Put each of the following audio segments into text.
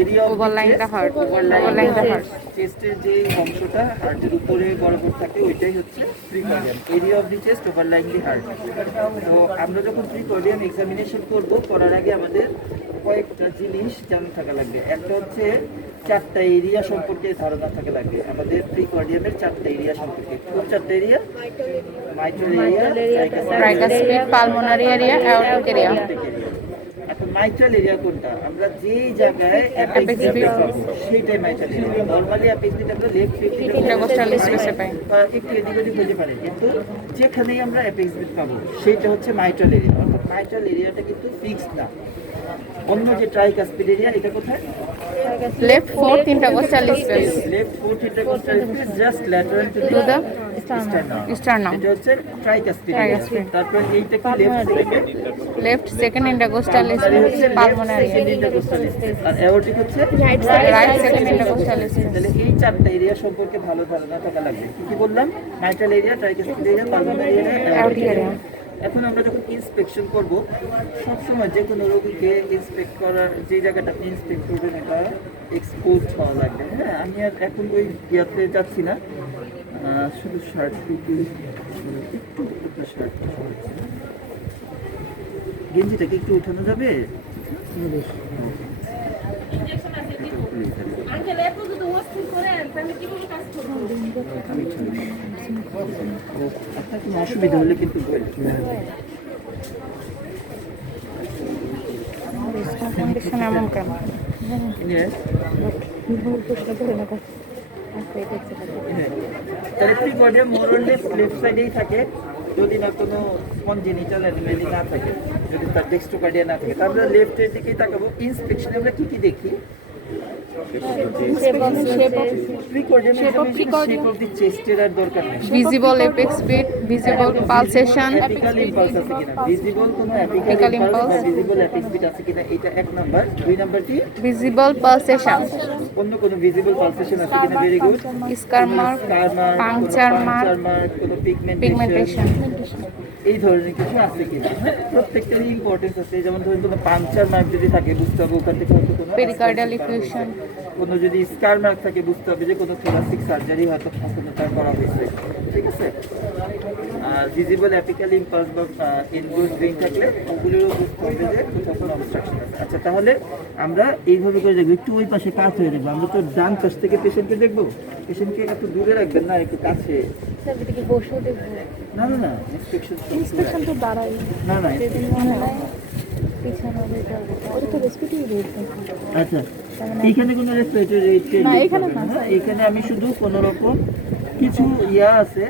Area of ওভারলাইনটা heart, overline ওভারলাইনটা heart. চেস্টের যে অংশটা হার্টের উপরে বরাবর থাকে ওইটাই হচ্ছে precordium. Area of the chest overlying the heart. তো আমরা যখন প্রিকর্ডিয়াম এক্সামিনেশন করব করার আগে আমাদের কয়েকটা জিনিস জানা থাকা লাগবে। একটা হচ্ছে চারটা এরিয়া সম্পর্কে ধারণা থাকা লাগবে আমাদের প্রিকর্ডিয়ামের চারটা এরিয়া সম্পর্কে। কোন চারটা area? Mitral area, tricuspid, pulmonary area, aortic area. এখন মাইট্রাল এরিয়া কোনটা? আমরা যেই জায়গায় অ্যাপেক্স বিট পাবো সেইটাই mitral area. Normally apex beat আমরা লেফট ইন্টারকোস্টাল স্পেসে পাই, একটু এদিক ওদিক হতে পারে, কিন্তু যেখানেই আমরা অ্যাপেক্স বিট পাবো সেইটা হচ্ছে মাইট্রাল এরিয়া। অর্থাৎ মাইট্রাল এরিয়াটা কিন্তু ফিক্সড না। অন্য যে ট্রাইকাসপিড এরিয়া, এটা কোথায়? Left fourth intercostal space left fourth intercostal space just lateral to to the sternum. এটা হচ্ছে ট্রাইকাসপিড এরিয়া। তারপর এইটা কি left second? Left second intercostal space, pulmonary second intercostal space, আর অ্যাওর্টিক হচ্ছে রাইট সেকেন্ড ইন্টারকোস্টাল স্পেস। তাহলে এই চারটা এরিয়া সম্পর্কে ভালো ধারণা থাকা লাগবে। কি কি বললাম? Mitral area, tricuspid area, pulmonary area, aortic area. এখন আমরা যখন ইন্সপেকশন করব, সবসময় যে কোনো রোগীকে ইন্সপেক্ট করার যে জায়গাটা আপনি ইন্সপেক্ট করবেন এটা এক্সপোজড হওয়া লাগবে। হ্যাঁ, আমি আর এখন ওই ইয়াতে যাচ্ছি না, শুধু শার্ট একটু শার্ট গেঞ্জিটাকে একটু উঠানো যাবে? আপনার কোনো অসুবিধা হলে কিন্তু এমন কেন? তাহলে প্রিকর্ডিয়াম মোর অর লেস লেফট সাইডেই থাকে, যদি না কোনো কনজেনিটাল অ্যানোমালি না থাকে, যদি তার ডেক্সট্রোকার্ডিয়া না থাকে। তাহলে লেফটের দিকেই তাকাবো। ইন্সপেকশনে আমরা কি কি দেখি? Visible apex beat, visible pulsation, apical impulse আছে কিনা, ভিজিবল কোনো অ্যাপিক্যাল ইম্পালস বা ভিজিবল অ্যাপেক্স বিট আছে কিনা, এটা এক নাম্বার। দুই নাম্বার কি? ভিজিবল পালসেশন, অন্য কোনো ভিজিবল পালসেশন আছে কিনা। Very good. Scar mark, puncture mark, কোনো পিগমেন্টেশন, এই ধরনের কিছু আছে কিনা। প্রত্যেকটারই ইম্পর্টেন্স আছে। যেমন ধরুন কোনো পাংচার মার্ক যদি থাকে বুঝতে হবে ওখান থেকে হয়তো কোনো পেরিকার্ডিয়াল ইফিউশন। কোনো যদি স্কার মার্ক থাকে বুঝতে হবে যে কোনো থোরাসিক সার্জারি হয়তো কোনোটা করা হয়েছে। ঠিক আছে। আর ভিজিবল অ্যাপিক্যাল ইম্পালস বা ইনডোর ভেইন থাকলে ওগুলোরও বুঝতে হবে যে কোথাও কোনো অবস্ট্রাকশন আছে। আচ্ছা, তাহলে আমরা এইভাবে করে দেখবো। একটু ওই পাশে কাজ হয়ে দেখবো। আমরা তো ডান পাশ থেকে পেশেন্টকে দেখবো। পেশেন্টকে এত দূরে রাখবেন না, একটু কাছে। না না না, ইন্সপেকশন তো দাঁড়াই। না না, আচ্ছা, এইখানে কোনো রেসপিরেটরি রেট না, এখানে না। এখানে আমি শুধু কোনো রকম কিছু ইয়া আছে,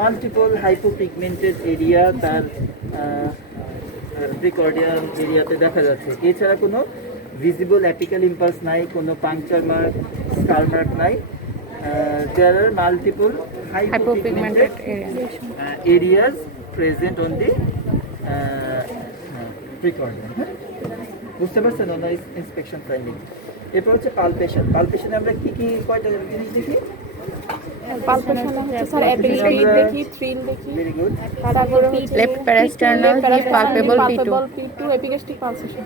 মাল্টিপল হাইপোপিগমেন্টেড এরিয়া তার প্রিকর্ডিয়াল এরিয়াতে দেখা যাচ্ছে। এছাড়া কোনো ভিজিবল অ্যাপিক্যাল ইম্পালস নাই, কোনো পাংচার মার্ক, স্কার মার্ক নাই। There are multiple hypopigmented areas present on the precordium. বুঝতে পারছেন না ইন্সপেকশন ফাইন্ডিং? এরপর হচ্ছে পালপেশন। পালপেশনে আমরা কি কি কয়টা জিনিস দেখি? পালপেশন হচ্ছে স্যার অ্যাপিক্যাল দেখি, থ্রিল দেখি, ভেরি গুড। তারপরে left parasternal, palpable P2, epigastric pulsation.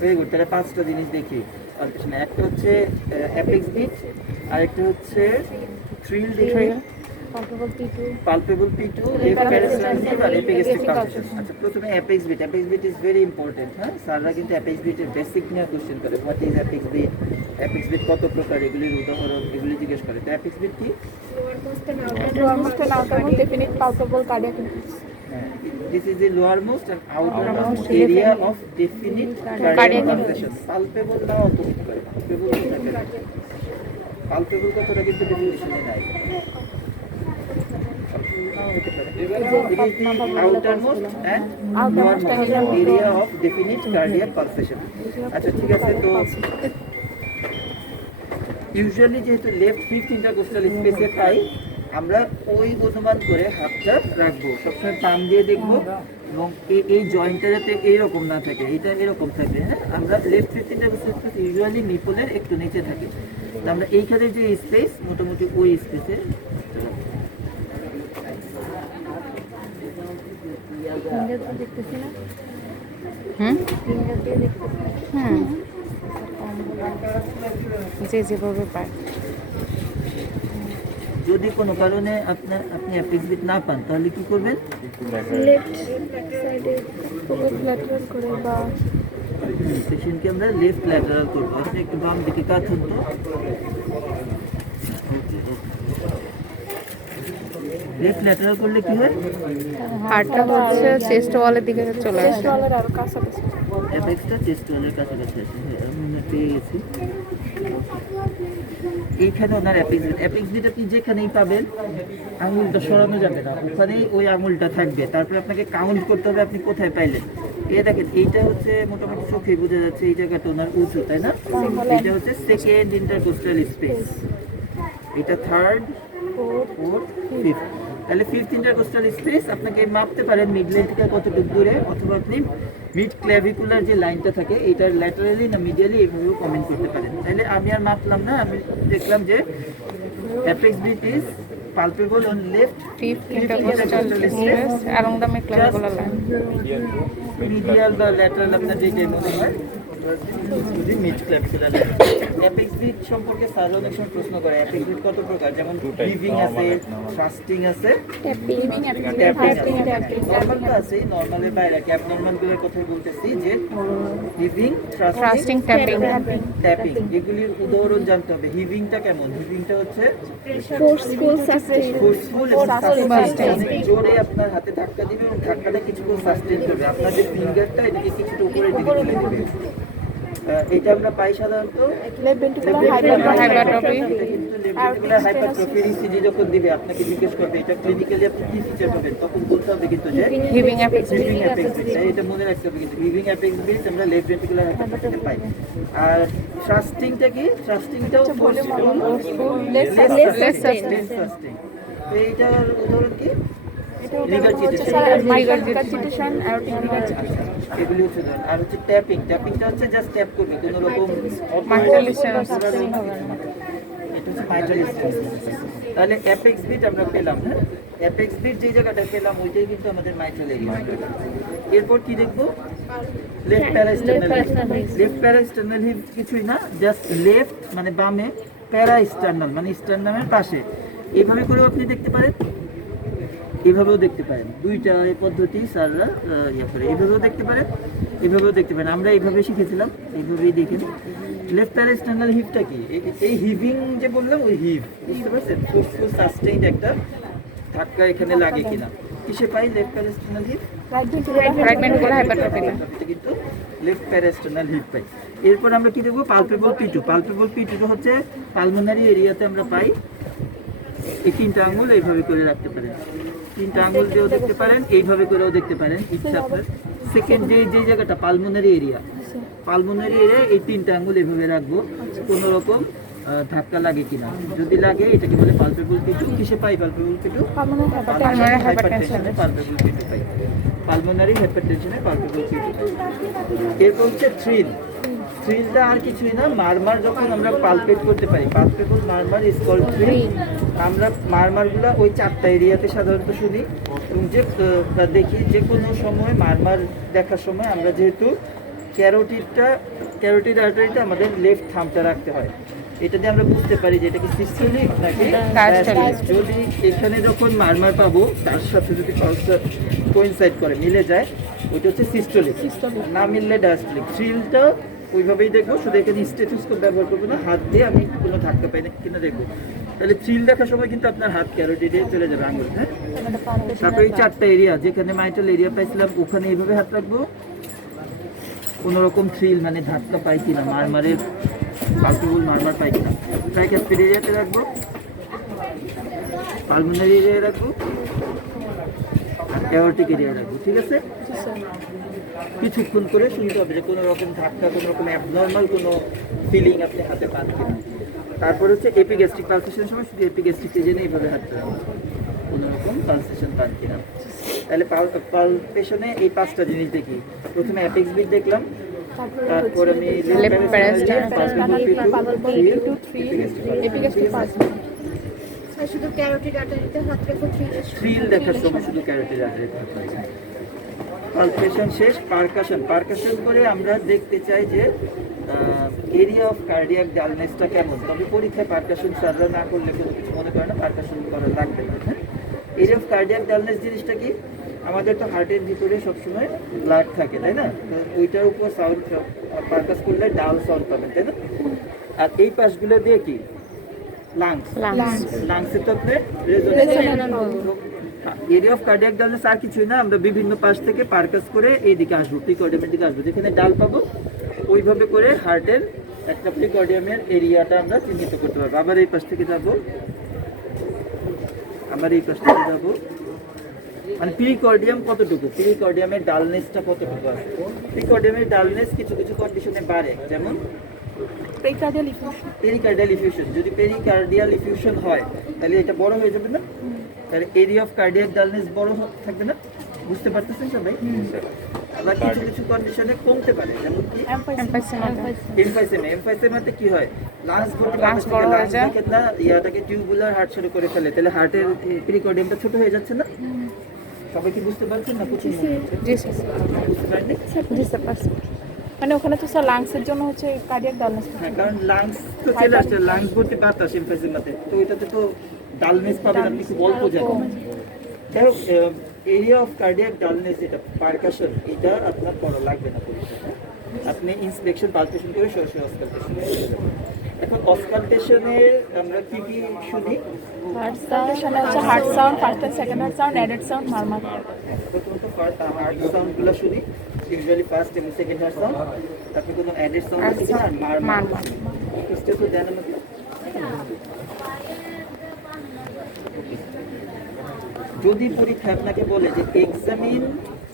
Very good. তাহলে পাঁচটা জিনিস দেখি পালপেশনে। একটা হচ্ছে অ্যাপেক্স বিট, আরেকটা হচ্ছে থ্রিল দেখি, palpable P2, left parasternal আর epigastric pulsation। আচ্ছা, প্রথমে apex beat. Apex beat is very important. হ্যাঁ, স্যাররা কিন্তু অ্যাপেক্স বিটের বেসিক নিয়ে কোশ্চেন করে। What is apex beat, apex beat কত প্রকার, এগুলির উদাহরণ, এগুলি জিজ্ঞেস করে। তো অ্যাপেক্স বিট কি? lowermost and outermost definite palpable cardiac impulse. This is the lowermost and outermost area of definite cardiac pulsation. Palpable না অত হতে পারে। Palpable কথাটা কিন্তু ডেফিনিশনে নাই। It is the outermost and lowermost area of definite cardiac pulsation. আচ্ছা, ঠিক আছে। তো ইউজুয়ালি যেহেতু লেফট ফিফথ ইন্টারকোস্টাল স্পেসে পাই, আমরা ওই অনুমান করে হাতটা রাখবো। সবসময় পাম দিয়ে দেখবো এবং এই জয়েন্টটা যাতে এইরকম না থাকে, এটা এরকম থাকে। হ্যাঁ, আমরা left fifth intercostal space usually নিপলের একটু নিচে থাকে। আমরা এইখানে যে স্পেস মোটামুটি ওই স্পেসে হুম হুম যে যেভাবে পায়। যদি কোনো কারণে আপনি অ্যাপেক্স বিট না পান তাহলে কি করবেন? লেফট সাইডে ফোকাস ল্যাটারাল করে বা সেশনকে আমরা লেফট ল্যাটারাল করবো। আপনি একটু বাম দিকে কাত হন তো। লেফট ল্যাটারাল করলে কি হয়? হাড়টা হচ্ছে চেস্ট ওয়ালের দিকে চলে চেস্ট আসে। ওয়ালের আরো কাছাকাছি। অ্যাপেক্সটা চেস্ট ওয়ালের কাছাকাছি আছে। হ্যাঁ, আমি মনে হয় পেয়ে গেছি। এইখানে ওনার অ্যাপেক্স বিট আপনি যেখানেই পাবেন আঙুলটা সরানো যাবে না, ওখানেই ওই আঙুলটা থাকবে। তারপরে আপনাকে কাউন্ট করতে হবে আপনি কোথায় পাইলেন। দেখেন এইটা হচ্ছে মোটামুটি চোখে বোঝা যাচ্ছে এই জায়গাটা ওনার উঁচু, তাই না? এটা হচ্ছে সেকেন্ড ইন্টারকোস্টাল স্পেস, এটা থার্ড, ফোর্থ, ফিফথ। তাহলে ফিফথ ইন্টারকোস্টাল স্পেস আপনাকে মাপতে পারেন মিড লাইন থেকে কতটুকু দূরে, অথবা আপনি মিড ক্ল্যাভিকুলার যে লাইনটা থাকে এটার ল্যাটারালি না মিডিয়ালি এইভাবেও কমেন্ট করতে পারেন। তাহলে আমি আর মাপলাম না, আমি দেখলাম যে apex beat is palpable on left fifth intercostal space along the midclavicular line. Medial বা ল্যাটারাল আপনার যেটাই মনে হয় mid clavicular line. Apex beat সম্পর্কে স্যার অনেক সময় প্রশ্ন করে অ্যাপেক্স বিট কত প্রকার, যেমন হিভিং আছে, থ্রাস্টিং আছে, ট্যাপিং আছে। নরমাল তো আছে, নরমালের বাইরে কি অ্যাবনরমাল গুলোর কথা বলতেছি, যে হিভিং, থ্রাস্টিং, Thrusting, tapping. ট্যাপিং এগুলির উদাহরণ জানতে হবে। হিভিংটা কেমন? হিভিংটা হচ্ছে ফোর্সফুল সাসপেনশন। ফোর্সফুল এবং সাস্টেইন, জোরে আপনার হাতে ধাক্কা দিবে এবং ধাক্কাটা কিছুক্ষণ সাস্টেইন করবে, আপনার যে ফিঙ্গারটা এটাকে কিছুটা উপরের দিকে তুলে দিবে। এটা আমরা পাই সাধারণত লেফট ভেন্ট্রিকুলার Hypertrophy. এটা কিন্তু লেফট হাইপারট্রফি ইসিজি যখন দিবে আপনাকে জিজ্ঞেস করবে এটা ক্লিনিক্যালি আপনি কি ফিচার পাবেন, তখন বলতে হবে কিন্তু যে Heaving apex bit. Heaving apex beat. এটা মনে রাখতে হবে কিন্তু হিভিং অ্যাপেক্স বিট আমরা লেফট ভেন্ট্রিকুলার হাইপারট্রফিতে পাই। আর থ্রাস্টিংটা কি? থ্রাস্টিংটাও ফোর্সফুল, লেস সাস্টেইন। তো এইটার উদাহরণ কি? Regurgitation, aortic regurgitation. এগুলি হচ্ছে ধরুন। আর হচ্ছে ট্যাপিং, ট্যাপিংটা হচ্ছে জাস্ট ট্যাপ করবে, কোনো রকম Mitral stenosis. এটা হচ্ছে mitral stenosis। তাহলে অ্যাপেক্স বিট আমরা পেলাম, হ্যাঁ অ্যাপেক্স বিট যে জায়গাটা পেলাম ওইটাই কিন্তু আমাদের মাইট্রাল এরিয়া। এরপর কি দেখবো? Left parasternal heave. Left parasternal heave কিছুই না, জাস্ট লেফট মানে বামে, প্যারাস্টার্নাল মানে স্টার্নামের পাশে। এইভাবে করেও আপনি দেখতে পারেন, এভাবেও দেখতে পারেন। দুইটা পদ্ধতি স্যাররা ইয়ে করে, এইভাবেও দেখতে পারেন, এভাবেও দেখতে পারেন। আমরা এইভাবে শিখেছিলাম, এইভাবেই দেখেন। লেফট প্যারাস্টার্নাল হিপটা কি? এই হিভিং যে বললাম ওই হিভ, বুঝতে পারছেন? ফোর্সফুল সাস্টেইনড একটা ধাক্কা এখানে লাগে কিনা। কিসে পাই left parasternal heave? Right ventricular hypertrophy. এটা কিন্তু লেফট প্যারাস্টার্নাল হিপ পাই। এরপর আমরা কি দেখবো? পালপেবল পিটু। পালপেবল পিটুটা হচ্ছে পালমোনারি এরিয়াতে আমরা পাই। এই তিনটা আঙুল এইভাবে করে রাখতে পারেন, তিনটা আঙুল দিয়েও দেখতে পারেন, এইভাবে করেও দেখতে পারেন, ইচ্ছা আপনার। সেকেন্ড যে জায়গাটা পালমোনারি এরিয়া, পালমোনারি এরিয়া এই তিনটা আঙুল এইভাবে রাখবো, কোনো রকম ধাক্কা লাগে কিনা। যদি লাগে এটাকে বলে পালপেবল পিটু। কিসে পাই পালপেবল পিটু? পালমোনারি হাইপারটেনশনে পালপেবল পিটু পাই, পালমোনারি হাইপারটেনশনে পালপেবল পিটু পাই। এরপর হচ্ছে থ্রিল। থ্রিলটা আর কিছুই না, মারমার যখন আমরা পালপেট করতে পারি, পালপেবল মারমার ইজ কল্ড থ্রিল। আমরা মারমারগুলা ওই চারটা এরিয়াতে সাধারণত শুনি এবং যে দেখি যে কোনো সময় মারমার দেখার সময় আমরা যেহেতু ক্যারোটিড আর্টারিটা আমাদের লেফট থামটা রাখতে হয়, এটা দিয়ে আমরা বুঝতে পারি যে এটা কি সিস্টোলিক নাকি ডায়াস্টোলিক। যদি এখানে যখন মারমার পাবো তার সাথে যদি পালসটা কোইনসাইড করে, মিলে যায়, ওইটা হচ্ছে সিস্টোলিক। না মিললে ডায়াস্টোলিক। থ্রিলটা ওইভাবেই দেখবো, শুধু এখানে স্টেথোস্কোপ ব্যবহার করবো না, হাত দিয়ে আমি কোনো ধাক্কা পাই না কিনা দেখবো। তাহলে থ্রিল দেখার সময় কিন্তু আপনার হাত ক্যারোটিডে চলে যাবে আঙুল, হ্যাঁ। তারপরে এই চারটা এরিয়া যেখানে মাইট্রাল এরিয়া পাইছিলাম ওখানে এইভাবে হাত রাখবো, কোনো রকম থ্রিল মানে ধাক্কা পাই কিনা, মারমারের পালপেবল মারমার পাই কিনা। ট্রাইক্যাসপিড এরিয়াতে রাখবো, পালমোনারি এরিয়ায় রাখবো, আর অ্যাওর্টিক এরিয়ায় রাখবো, ঠিক আছে। কিছুক্ষণ করে শুনতে হবে যে কোনো রকম ধাক্কা, কোনো রকম অ্যাবনর্মাল কোনো ফিলিং আপনি হাতে পান কিনা। তারপর হচ্ছে এপিগ্যাস্ট্রিক পালসেশনের সময় শুধু এপিগ্যাস্ট্রিক জেনে এইভাবে হাঁটতে হবে, কোনো রকম পালসেশন পান কিনা। তাহলে পালপেশনে এই পাঁচটা জিনিস দেখি। প্রথমে অ্যাপেক্স বিট দেখলাম, তারপর আমি Left parasternal, শুধু ক্যারোটিড আর্টারিতে হাত রেখে থ্রিল দেখার সময় শুধু ক্যারোটিড আর্টারিতে হাত রাখি। পালপেশন শেষ, পারকাশন করে আমরা দেখতে চাই যে এরিয়া অফ কার্ডিয়াক ডালনেসটা কেমন। তবে পরীক্ষায় পারকাশন স্যাররা না করলে কোনো কিছু মনে করে না, পারকাশন করা লাগবে না। হ্যাঁ, এরিয়া অফ কার্ডিয়াক ডালনেস জিনিসটা কি? আমাদের তো হার্টের ভিতরে সবসময় ব্লাড থাকে, তাই না? তো ওইটার উপর সাউন্ড পারকাস করলে ডাল সাউন্ড পাবেন, তাই না? আর এই পাশগুলো দিয়ে কি লাংসে তো আপনি এরিয়া অফ কার্ডিয়াক ডালনেস আর কিছুই না, আমরা বিভিন্ন পাশ থেকে পারকাস করে এইদিকে আসবো, প্রিকর্ডিয়ামের দিকে আসবো, যেখানে ডাল পাবো ওইভাবে করে হার্টের একটা প্রিকর্ডিয়ামের এরিয়াটা আমরা চিহ্নিত করতে পারবো। আবার এই পাশ থেকে যাবো, মানে প্রিকর্ডিয়াম কতটুকু, প্রিকর্ডিয়ামের ডালনেসটা কতটুকু আছে। প্রিকর্ডিয়ামের ডালনেস কিছু কিছু কন্ডিশনে বাড়ে, যেমন পেরিকার্ডিয়াল ইফিউশন। যদি পেরিকার্ডিয়াল ইফিউশন হয় তাহলে এটা বড় হয়ে যাবে না, তাহলে এরিয়া অফ কার্ডিয়াক ডালনেস বড় থাকবে না। বুঝতে পারতেছেন সবাই? আবার কিছু কিছু কন্ডিশনে কমতে পারে, যেমন কি এমফাইসেমাতে কি হয়, লাংস বড় হয়ে যায়, ইয়াটাকে টিউবুলার হার্ট শুরু করে ফেলে, তাহলে হার্টের পেরিকার্ডিয়ামটা ছোট হয়ে যাচ্ছে না। সবাই কি বুঝতে পারছেন না? বুঝতে পারেননি? মানে ওখানে তো স্যার লাংসের জন্য হচ্ছে কার্ডিয়াক ডালনেস। হ্যাঁ, কারণ লাংস তো চলে আসছে, লাংস ভর্তি বাতাস এমফাইসেমাতে, তো এটাতে তো ডালনেস পাবেন আপনি খুব অল্প জায়গায়। যাই হোক, এরিয়া অফ কার্ডিয়াক ডালনেস এটা পারকাশন, এটা আপনার করা লাগবে না পরীক্ষায়। আপনি ইন্সপেকশন পালপেশন করে সরাসরি অসকালটেশন করে যাবেন। এখন অসকালটেশনের আমরা কি কি শুনি? Heart sound, first and second heart sound, added sound, murmur. প্রথমত হার্ট সাউন্ডগুলো শুনি, ইউজুয়ালি ফার্স্ট এবং সেকেন্ড হার্ট সাউন্ড। তারপরে কোনো অ্যাডেড সাউন্ড আছে কিনা, আর মারমার স্টেপ দেন আমাকে। যদি পরীক্ষা আপনাকে বলে যে এক্সামিন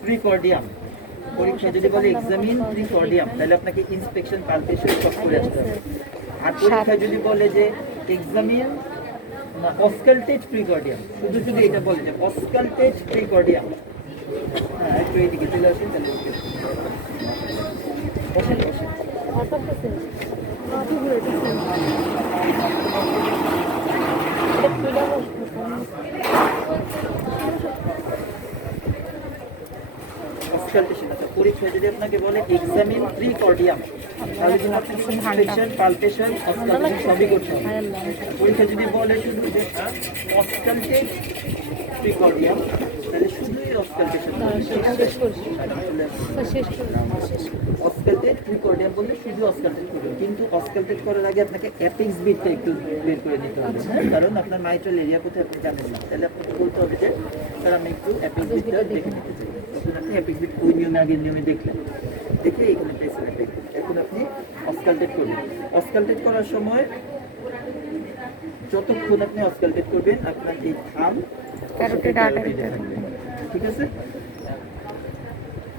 প্রিকর্ডিয়াম, পরীক্ষা যদি বলে এক্সামিন প্রিকর্ডিয়াম, তাহলে আপনাকে ইন্সপেকশন পালপেশন সব করে আসতে হবে। আর পরীক্ষা যদি বলে যে এক্সামিন অসকালটেড প্রিকর্ডিয়াম, শুধু যদি এটা বলে যে অসকালটেড প্রিকর্ডিয়াম, হ্যাঁ একটু এইদিকে চলে আসেন, তাহলে অসকালটেশন। আচ্ছা, পরীক্ষা যদি আপনাকে বলে এক্সামিন প্রিকর্ডিয়াম, তাহলে কিন্তু আপনি ইন্সপেকশন পালপেশন অসকালটেশন সবই করতে হবে। পরীক্ষা যদি বলে শুধু যে অসকালটেড প্রিকর্ডিয়াম, তাহলে শুধুই অসকালটেশন। অসকালটেড প্রিকর্ডিয়াম বললে শুধু অসকালটেড করবেন, কিন্তু অসকালটেড করার আগে আপনাকে অ্যাপেক্স বিটটা একটু বের করে নিতে হবে। হ্যাঁ, কারণ আপনার মাইট্রাল এরিয়া কোথায় আপনি জানেন না, তাহলে আপনাকে বলতে হবে যে স্যার আমি একটু অ্যাপেক্স বিটটা দেখে নিতে চাই। তখন আপনি অ্যাপেক্স বিট ওই নিয়মে আগের নিয়মে দেখলেন, দেখে এখানে প্রেসার দেখবেন। এখন আপনি অসকালটেড করবেন। অসকালটেড করার সময় যতক্ষণ আপনি অসকালটেড করবেন আপনার এই থাম ক্যারোটিড আর্টারিতে থাকবে, ঠিক আছে?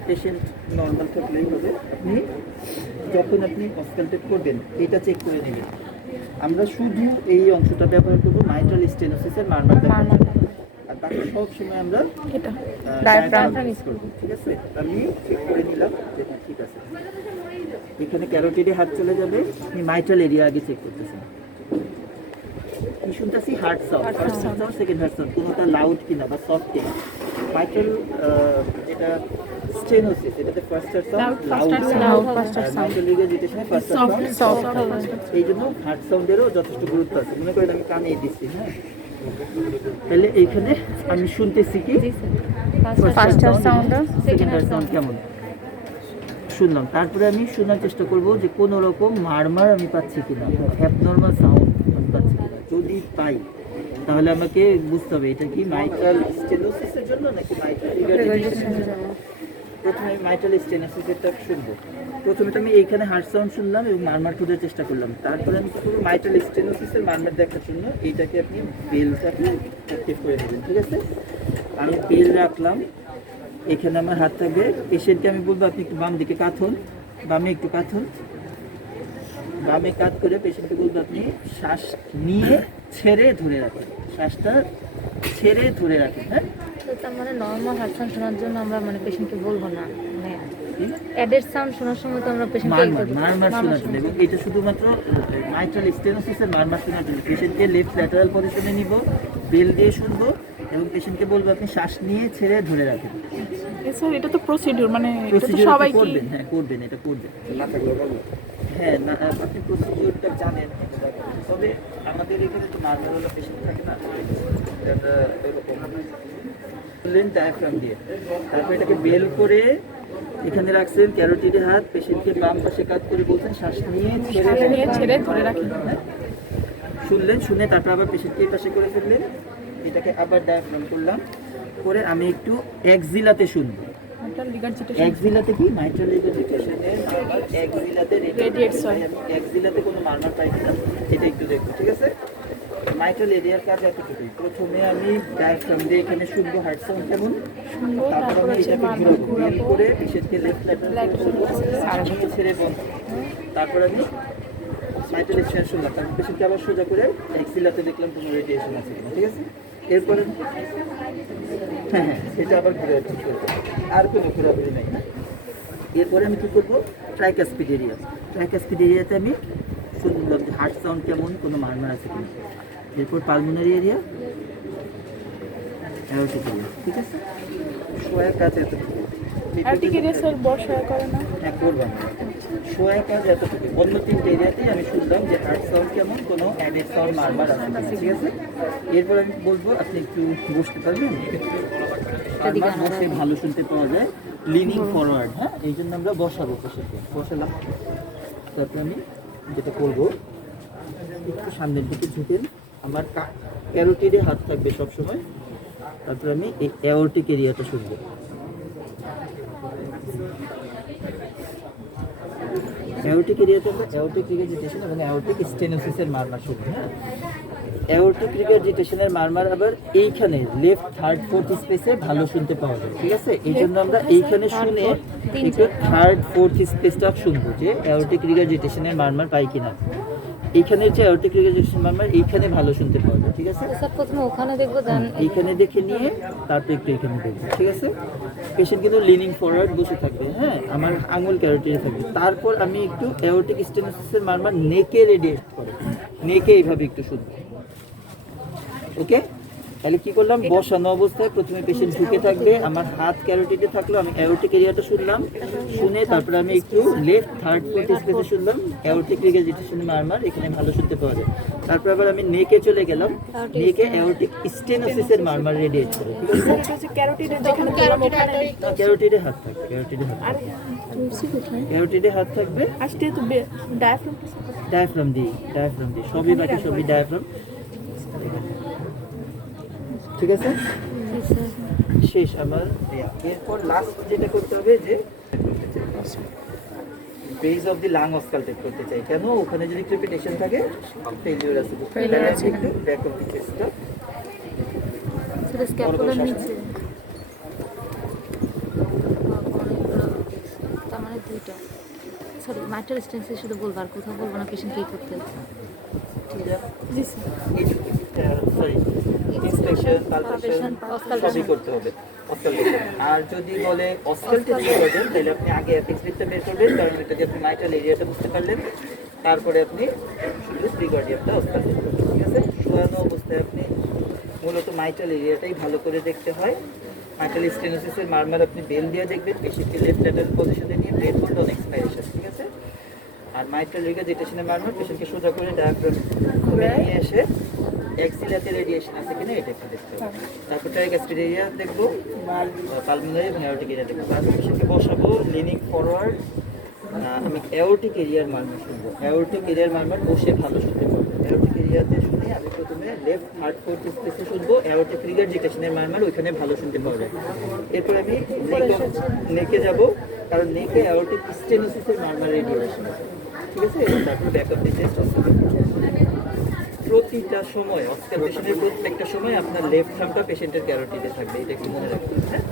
পেশেন্ট নর্মাল থাকলেই হবে। আপনি যখন আপনি অসকালটেড করবেন এটা চেক করে নেবেন। আমরা শুধু এই অংশটা ব্যবহার করবো মাইট্রাল স্টেনোসিসের মারমার ব্যবহার, আর বাকি সব সময় আমরা এটা ডায়াফ্রাম ইউজ করব, ঠিক আছে? আমি চেক করে নিলাম যে হ্যাঁ ঠিক আছে। এখানে ক্যারোটিডে হাত চলে যাবে, আপনি মাইট্রাল এরিয়া আগে চেক করতেছেন। কি শুনতেছি? Heart sound, first sound, second heart sound, কোনোটা লাউড কিনা বা সফট কিনা। মাইট্রাল এটা স্টেনোসিস, এটাতে first heart sound loud, mitral রিগেজিটেশনে ফার্স্ট হার্ট সাউন্ড সফট। এই জন্য হার্ট সাউন্ডেরও যথেষ্ট গুরুত্ব আছে। মনে করেন আমি কানে দিচ্ছি, হ্যাঁ, তাহলে এইখানে আমি শুনতেছি কি first heart sound, second heart sound কেমন শুনলাম। তারপরে আমি শোনার চেষ্টা করব যে কোনো রকম মারমার আমি পাচ্ছি কিনা, অ্যাবনর্মাল সাউন্ড আমি পাচ্ছি কিনা। যদি পাই তাহলে আমাকে বুঝতে হবে এটা কি মাইট্রাল স্টেনোসিসের জন্য নাকি মাইট্রাল রিগেজিটেশনের জন্য। প্রথমে আমি মাইট্রাল স্টেনোসিসেরটা শুনবো। প্রথমে তো আমি এইখানে হার্ট সাউন্ড শুনলাম এবং মারমার খোঁজার চেষ্টা করলাম। তারপরে আমি কি করবো, মাইট্রাল স্টেনোসিসের মারমার দেখার জন্য এইটাকে আপনি বেলটাকে অ্যাক্টিভ করে নেবেন, ঠিক আছে? আমি বেল রাখলাম, এখানে আমার হাত থাকবে। পেশেন্টকে আমি বলবো আপনি একটু বাম দিকে কাঁথুন, বামে একটু কাঁথুন, বামে কাত করে পেশেন্টকে বলবো আপনি শ্বাস নিয়ে ছেড়ে ধরে রাখেন, শ্বাসটা ছেড়ে ধরে রাখেন। হ্যাঁ, তার মানে নর্মাল হার্ট সাউন্ড শোনার জন্য আমরা মানে পেশেন্টকে বলবো না, মানে অ্যাডেড সাউন্ড শোনার সময় তো আমরা পেশেন্টকে মারমার শোনার জন্য, এবং এটা শুধুমাত্র মাইট্রাল স্টেনোসিসের মারমার শোনার জন্য। পেশেন্টকে লেফট ল্যাটারাল পজিশনে নিব, বেল দিয়ে শুনবো এবং পেশেন্টকে বলবো আপনি শ্বাস নিয়ে ছেড়ে ধরে রাখেন। স্যার এটা তো প্রসিডিউর মানে এটা তো প্রসিডিউর সবাই কি করবেন, হ্যাঁ করবেন, এটা করবেন। হ্যাঁ না, আপনি প্রসিডিউরটা জানেন, তবে আমাদের এখানে তো মার্মারওয়ালা পেশেন্ট থাকে না, এটা এরকম লেন ডায়াফ্রাম দিয়ে, তারপর এটাকে বেল করে এখানে রাখছেন, ক্যারোটিডে হাত, পেশেন্টকে বাম পাশে কাত করে বলছেন শ্বাস নিয়ে শ্বাস নিয়ে ছেড়ে ধরে রাখেন। শুনলেন, শুনে তারপর আবার পেশেন্টকে এই পাশে করে ফেললেন, এটাকে আবার ডায়াফ্রাম করলাম, করে আমি একটু এক্সিলাতে শুনবো। মাইট্রাল রিগারজিটেশন এক্সিলাতে কি মাইট্রাল রিগারজিটেশনে মার্মার, এক্সিলাতে Radiates হয়। আমি এক্সিলাতে কোনো মার্মার পাই কিনা এটা একটু দেখবো, ঠিক আছে? মাইট্রাল এরিয়ার কাজ এতটুকুই। প্রথমে আমি ডায়াফ্রাম দিয়ে এখানে শুনবো হার্ট সাউন্ড কেমন, শুনবো, তারপর তারপর আমি হচ্ছে এটাকে মার্মার ঘুরাবো, বের করে পেশেন্টকে লেফট ল্যাটারাল করবো, সামনে ছেড়ে বন্ধ, তারপর আমি মাইট্রাল এক্সটেনশন শুনলাম, তারপর পেশেন্টকে আবার সোজা করে এক্সিলাতে দেখলাম কোনো রেডিয়েশন আছে কিনা, ঠিক আছে? এরপরে হ্যাঁ হ্যাঁ এটা আবার ঘুরে আর কোনো ঘোরাঘুরি নেই না। এরপরে আমি কী করবো, ট্রাইকাসপিড এরিয়া, ট্রাইকাসপিড এরিয়াতে আমি শুনলাম যে হার্ট সাউন্ড কেমন, কোনো মারমার আছে কিনা। এরপর পালমোনারি এরিয়া, অ্যাওরটিক এরিয়া, ঠিক আছে? শোয়া কাজ এতটুকু। অ্যারটিক এরিয়া স্যার বর্ষা করে না। হ্যাঁ করলাম, শোয়া কাজ এতটুকু। অন্য তিনটে এরিয়াতেই আমি শুনলাম যে হার্ট সাউন্ড কেমন, কোনো অ্যাডেড সাউন্ড মারমার আছে কিনা, ঠিক আছে? এরপর আমি বলবো আপনি একটু বসতে পারবেন, মারমার বসে ভালো শুনতে পাওয়া যায়, লিনিং ফরওয়ার্ড, হ্যাঁ এই জন্য আমরা বসাবো, বসালাম। তারপর আমি যেটা করবো, একটু সামনের দিকে ঝুঁকেন, আমার ক্যারোটিডে হাত থাকবে সবসময়, তারপর আমি এই অ্যাওরটিক এরিয়াটা শুনবো। অ্যাওরটিক এরিয়াতে আমরা অ্যাওরটিক রিগারজিটেশন এবং অ্যাওরটিক স্টেনোসিসের মারমার শুনবো, হ্যাঁ? অ্যাওরটিক রিগারজিটেশনের মারমার আবার এইখানে লেফট থার্ড ফোর্থ স্পেসে ভালো শুনতে পাওয়া যায়, ঠিক আছে? এই জন্য আমরা এইখানে শুনে একটু থার্ড ফোর্থ স্পেসটা শুনবো যে অ্যাওরটিক রিগারজিটেশনের মারমার পাই কিনা। এইখানে যে অ্যাওরটিক রিগারজিটেশন মারমার এইখানে ভালো শুনতে পাওয়া যায়, ঠিক আছে? স্যার প্রথমে ওখানে দেখবো, দেন এইখানে দেখে নিয়ে তারপর একটু এখানে দেখবো, ঠিক আছে? পেশেন্ট কিন্তু লিনিং ফরওয়ার্ড বসে থাকবে, হ্যাঁ আমার আঙুল ক্যারোটিডে থাকবে। তারপর আমি একটু অ্যাওরটিক স্টেনোসিসের মারমার নেকে রেডিয়েট করে, নেকে এইভাবে একটু শুনবো, ওকে? তাহলে কি করলাম, বসানো অবস্থায় প্রথমে পেশেন্ট ঝুঁকে থাকবে, আমার হাত ক্যারোটিডে থাকলো, আমি অ্যাওরটিক এরিয়াটা শুনলাম, শুনে তারপরে আমি একটু লেফট থার্ড ফোর্থ স্পেসে শুনলাম অ্যাওরটিক রিগারজিটেশন মারমার, এখানে ভালো শুনতে পাওয়া যায়। তারপর আবার আমি নেকে চলে গেলাম, নেকে অ্যাওরটিক স্টেনোসিসের মারমার রেডিয়েট করে, ঠিক আছে? এটা হচ্ছে ক্যারোটিডের যেখানে বললাম ওখানে ক্যারোটিডে হাত থাকবে, ক্যারোটিডে হাত আর থাকবে, তুলসী কোথায় ক্যারোটিডে হাত থাকবে, আসতে তো ডায়াফ্রাম ডায়াফ্রাম দিই, সবই বাকি সবই ডায়াফ্রাম, ঠিক আছে? শেষ আমার। এরপর লাস্ট যেটা করতে হবে যে বেজ অফ দি লাং অসকালটেট করতে চাই, কেন ওখানে যদি ক্রিপিটেশন থাকে ফেলিওর আছে, একটু ব্যাক অফ দি চেস্টটা সেটা স্ক্যাপুলার নিচে, তার মানে দুইটা। সরি, মাইট্রাল স্টেনোসিস শুধু বলবো, আর কোথাও বলবো না পেশেন্ট কি করতে হবে। জি স্যার সরি ইন্সপেকশন, পালপেশন সবই করতে হবে, অসকালটেশন। আর যদি বলে অসকালটেশন করবেন তাহলে আপনি আগে অ্যাপেক্স ব্রিথটা বের করবেন, কারণ এটা দিয়ে আপনি মাইট্রাল এরিয়াটা বুঝতে পারলেন, তারপরে আপনি শুধু প্রিকার্ডিয়ামটা অসকালটেট করবেন, ঠিক আছে? শোয়ানো অবস্থায় আপনি মূলত মাইট্রাল এরিয়াটাই ভালো করে দেখতে হয়। মাইট্রাল স্টেনোসিসের মারমার আপনি বেল দিয়ে দেখবেন, পেশেন্টকে লেফট ল্যাটারাল পজিশনে নিয়ে ব্রেথ হোল্ড অন এক্সপাইরেশন, ঠিক আছে? আর মাইট্রাল রিগারজিটেশনের মারমার পেশেন্টকে সোজা করে ডায়াফ্রাম নিয়ে এসে এক্সিলাতে রেডিয়েশন আছে কিনা এটা একটু দেখতে হবে। তারপর ট্রাইকাসপিড এরিয়া দেখবো, পালমোনারি এবং অ্যাওরটিক এরিয়া দেখবো। তারপর পেশেন্টকে বসাবো লিনিং ফরওয়ার্ড, আমি অ্যাওরটিক এরিয়ার মারমার শুনবো, অ্যাওরটিক এরিয়ার মারমার বসে ভালো শুনতে পারবো। অ্যাওরটিক এরিয়াতে শুনে আমি প্রথমে লেফট থার্ড ফোর্থ স্পেসে শুনবো, অ্যাওরটিক রিগারজিটেশনের মারমার ওইখানে ভালো শুনতে পাওয়া যায়। এরপর আমি নেকে যাব, কারণ নেকে অ্যাওরটিক স্টেনোসিসের মারমার রেডিয়েশন আছে, ঠিক আছে? তারপর ব্যাক অফ দি চেস্ট। প্রতিটা সময় অস্কালটেশনের প্রত্যেকটা সময় আপনার লেফট থার্মটা পেশেন্টের ক্যারোটিডে থাকবে, এটা একটু মনে রাখবেন, হ্যাঁ?